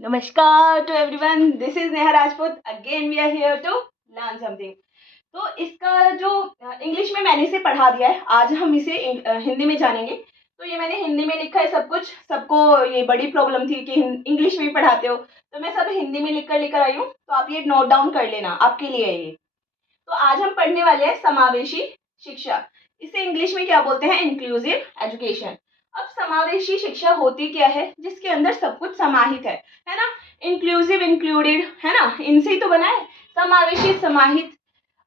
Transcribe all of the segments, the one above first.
नमस्कार to everyone, this is Neha Rajput. Again we are here to learn something. तो इसका जो इंग्लिश में मैंने इसे पढ़ा दिया है, आज हम इसे हिंदी में जानेंगे। तो ये मैंने हिंदी में लिखा है सब कुछ। सबको ये बड़ी प्रॉब्लम थी कि इंग्लिश में ही पढ़ाते हो, तो मैं सब हिंदी में लिख कर लेकर आई हूँ। तो आप ये नोट डाउन कर लेना, आपके लिए है ये। तो आज हम पढ़ने वाले हैं समावेशी शिक्षा। इसे इंग्लिश में क्या बोलते हैं? Inclusive education. अब समावेशी शिक्षा होती क्या है? जिसके अंदर सब कुछ समाहित है ना। इंक्लूसिव इंक्लूडेड, है ना, इनसे ही तो बना है। समावेशी समाहित।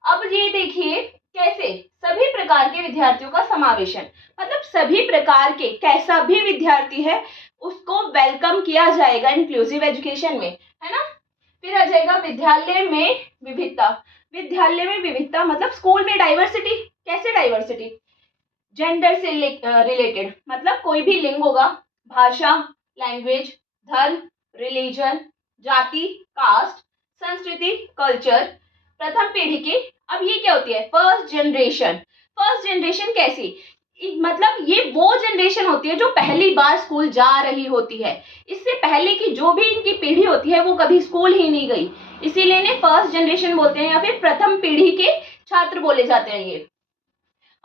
अब ये देखिए कैसे सभी प्रकार के विद्यार्थियों का समावेशन, मतलब सभी प्रकार के कैसा भी विद्यार्थी है उसको वेलकम किया जाएगा इंक्लूसिव एजुकेशन में, है ना। फिर आ जाएगा विद्यालय में विविधता। विद्यालय में विविधता मतलब स्कूल में डाइवर्सिटी। कैसे डाइवर्सिटी? जेंडर से रिलेटेड, मतलब कोई भी लिंग होगा, भाषा, लैंग्वेज, धर्म, रिलीजन, जाति, कास्ट, संस्कृति, कल्चर, प्रथम पीढ़ी की। अब ये क्या होती है? First generation. फर्स्ट जनरेशन कैसी? मतलब ये वो जनरेशन होती है जो पहली बार स्कूल जा रही होती है। इससे पहले की जो भी इनकी पीढ़ी होती है वो कभी स्कूल ही नहीं गई, इसीलिए इन्हें फर्स्ट जनरेशन बोलते हैं या फिर प्रथम पीढ़ी के छात्र बोले जाते हैं। ये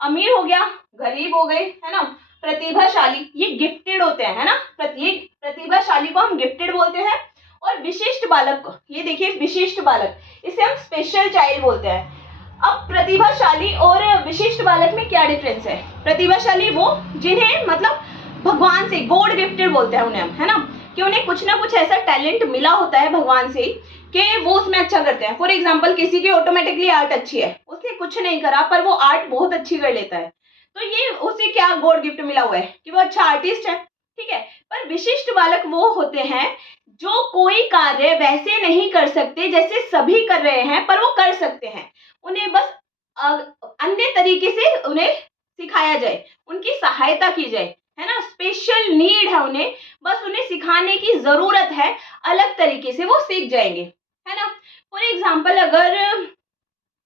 अमीर हो गया, गरीब हो गए, है ना, प्रतिभाशाली, ये गिफ्टेड होते हैं, है ना। ये प्रतिभाशाली को हम गिफ्टेड बोलते हैं। और विशिष्ट बालक को, ये देखिए विशिष्ट बालक, इसे हम स्पेशल चाइल्ड बोलते हैं। अब प्रतिभाशाली और विशिष्ट बालक में क्या डिफरेंस है? प्रतिभाशाली वो जिन्हें मतलब भगवान से गॉड गिफ्टेड बोलते हैं उन्हें हम, है ना, कि उन्हें कुछ ना कुछ ऐसा टैलेंट मिला होता है भगवान से कि वो उसमें अच्छा करते हैं। फॉर एग्जाम्पल, किसी की ऑटोमेटिकली आर्ट अच्छी है, उसने कुछ नहीं करा पर वो आर्ट बहुत अच्छी कर लेता है, तो ये उसे क्या गॉड गिफ्ट मिला हुआ है कि वो अच्छा आर्टिस्ट है, ठीक है। पर विशिष्ट बालक वो होते हैं जो कोई कार्य वैसे नहीं कर सकते जैसे सभी कर रहे हैं, पर वो कर सकते हैं। उन्हें बस अन्य तरीके से उन्हें सिखाया जाए, उनकी सहायता की जाए, है ना। स्पेशल नीड है उन्हें, बस उन्हें सिखाने की जरूरत है, अलग तरीके से वो सीख जाएंगे, है ना। फॉर एग्जाम्पल, अगर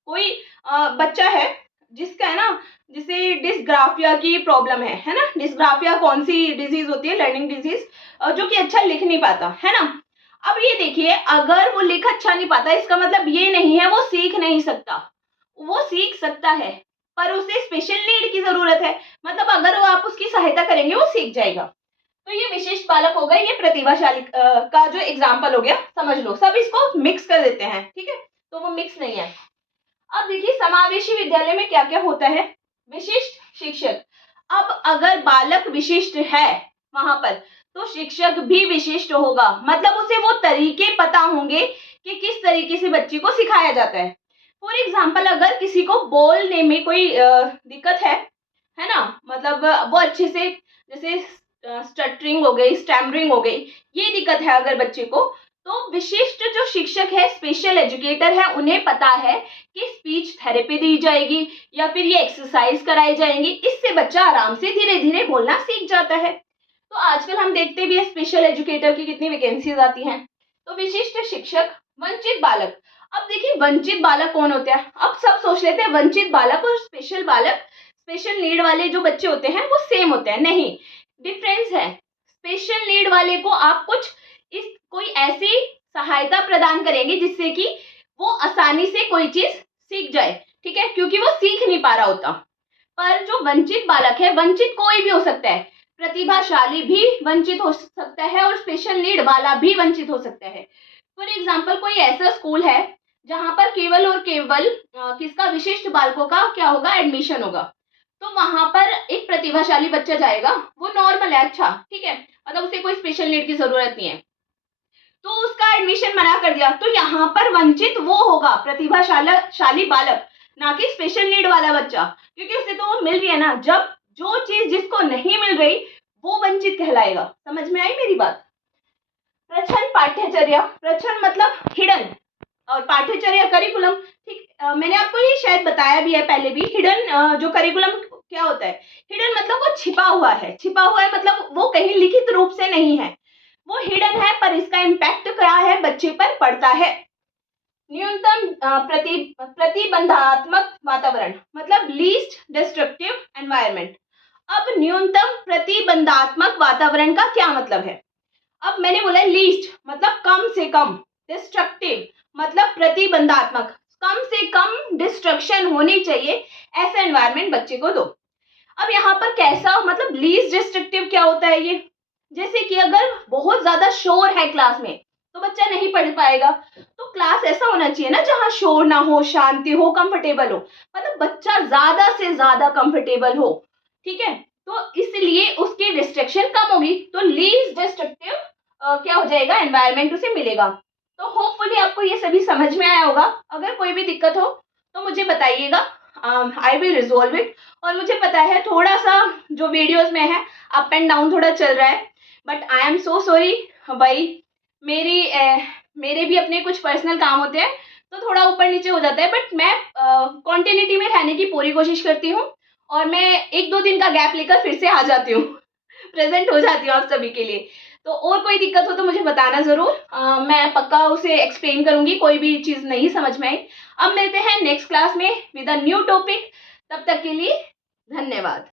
कोई बच्चा है जिसका, है ना, जिसे डिस्ग्राफिया की प्रॉब्लम है ना। डिस्ग्राफिया कौन सी डिजीज होती है? लर्निंग डिजीज, जो कि अच्छा लिख नहीं पाता, है ना। अब ये देखिए, अगर वो लिख अच्छा नहीं पाता, इसका मतलब ये नहीं है वो सीख नहीं सकता, वो सीख सकता है, पर उसे स्पेशल नीड की जरूरत है। मतलब अगर वो आप उसकी सहायता करेंगे वो सीख जाएगा। तो ये विशिष्ट बालक हो गए, ये प्रतिभाशाली का जो एग्जाम्पल हो गया, समझ लो। सब इसको मिक्स कर देते हैं, ठीक है, तो वो मिक्स नहीं है। अब देखिए समावेशी विद्यालय में क्या क्या होता है। विशिष्ट शिक्षक। अब अगर बालक विशिष्ट है वहां पर, तो शिक्षक भी विशिष्ट होगा, मतलब उसे वो तरीके पता होंगे कि किस तरीके से बच्चे को सिखाया जाता है। फॉर एग्जाम्पल, अगर किसी को बोलने में कोई दिक्कत है ना, मतलब वो अच्छे से, जैसे स्टटरिंग हो गई, स्टैमरिंग हो गई, ये दिक्कत है अगर बच्चे को, तो विशिष्ट जो शिक्षक है, स्पेशल एजुकेटर है, उन्हें पता है कि स्पीच थेरेपी दी जाएगी या फिर ये एक्सरसाइज कराई जाएंगी, इससे बच्चा आराम से धीरे धीरे बोलना सीख जाता है। तो आजकल हम देखते भी है स्पेशल एजुकेटर की कितनी वैकेंसीज आती हैं। तो विशिष्ट शिक्षक, वंचित बालक। अब देखिए वंचित बालक कौन होता है? अब सब सोच लेते हैं वंचित बालक और स्पेशल बालक, स्पेशल नीड वाले जो बच्चे होते हैं वो सेम होते हैं, नहीं, डिफरेंस है। स्पेशल नीड वाले को आप कुछ इस कोई ऐसी सहायता प्रदान करेंगे जिससे कि वो आसानी से कोई चीज सीख जाए, ठीक है, क्योंकि वो सीख नहीं पा रहा होता। पर जो वंचित बालक है, वंचित कोई भी हो सकता है, प्रतिभाशाली भी वंचित हो सकता है और स्पेशल नीड वाला भी वंचित हो सकता है। फॉर एग्जाम्पल, कोई ऐसा स्कूल है जहां पर केवल और केवल किसका, विशिष्ट बालकों का क्या होगा, एडमिशन होगा। तो वहां पर एक प्रतिभाशाली बच्चा जाएगा, वो नॉर्मल है, अच्छा, ठीक है, मतलब उसे कोई स्पेशल नीड की जरूरत नहीं है, तो उसका एडमिशन मना कर दिया। तो यहाँ पर वंचित वो होगा, प्रतिभाशाली बालक, ना कि स्पेशल नीड वाला बच्चा, क्योंकि उसे तो वो मिल रही है ना। जब जो चीज जिसको नहीं मिल रही वो वंचित कहलाएगा। समझ में आई मेरी बात? प्रछन्न पाठ्यचर्या। प्रछन्न मतलब हिडन, और पाठ्यचर्या करिकुलम, ठीक। मैंने आपको ये शायद बताया भी है पहले भी। हिडन जो करिकुलम क्या होता है? हिडन मतलब वो छिपा हुआ है। छिपा हुआ है मतलब वो कहीं लिखित रूप से नहीं है, वो हिडन है, पर इसका इम्पैक्ट क्या है, बच्चे पर पड़ता है। न्यूनतम प्रतिबंधात्मक वातावरण, मतलब लीस्ट डिस्ट्रक्टिव एनवायरनमेंट। अब न्यूनतम प्रतिबंधात्मक वातावरण का क्या मतलब है? अब मैंने बोला लीस्ट मतलब कम से कम, डिस्ट्रक्टिव मतलब प्रतिबंधात्मक, कम से कम डिस्ट्रक्शन होनी चाहिए, ऐसा एनवायरनमेंट बच्चे को दो। अब यहाँ पर कैसा मतलब लीस्ट डिस्ट्रक्टिव क्या होता है ये, जैसे कि अगर बहुत ज्यादा शोर है क्लास में तो बच्चा नहीं पढ़ पाएगा। तो क्लास ऐसा होना चाहिए ना जहाँ शोर ना हो, शांति हो, कंफर्टेबल हो, मतलब बच्चा ज्यादा से ज्यादा कंफर्टेबल हो, ठीक है। तो इसलिए उसकी डिस्ट्रैक्शन कम होगी, तो लीस्ट डिस्ट्रक्टिव क्या हो जाएगा, एनवायरनमेंट उसे मिलेगा। तो होपफुली आपको ये सभी समझ में आया होगा। अगर कोई भी दिक्कत हो तो मुझे बताइएगा, आई विल रिजोल्व इट। और मुझे पता है थोड़ा सा जो वीडियोस में है अप एंड डाउन थोड़ा चल रहा है, but I am so sorry भाई, मेरे भी अपने कुछ पर्सनल काम होते हैं तो थोड़ा ऊपर नीचे हो जाता है, बट मैं कॉन्टिन्यूटी में रहने की पूरी कोशिश करती हूँ और मैं 1-2 दिन का गैप लेकर फिर से आ जाती हूँ प्रेजेंट हो जाती हूँ आप सभी के लिए। तो और कोई दिक्कत हो तो मुझे बताना ज़रूर, मैं पक्का उसे एक्सप्लेन करूँगी, कोई भी चीज़ नहीं समझ में आई। अब मिलते हैं नेक्स्ट क्लास में विद अ न्यू टॉपिक, तब तक के लिए धन्यवाद।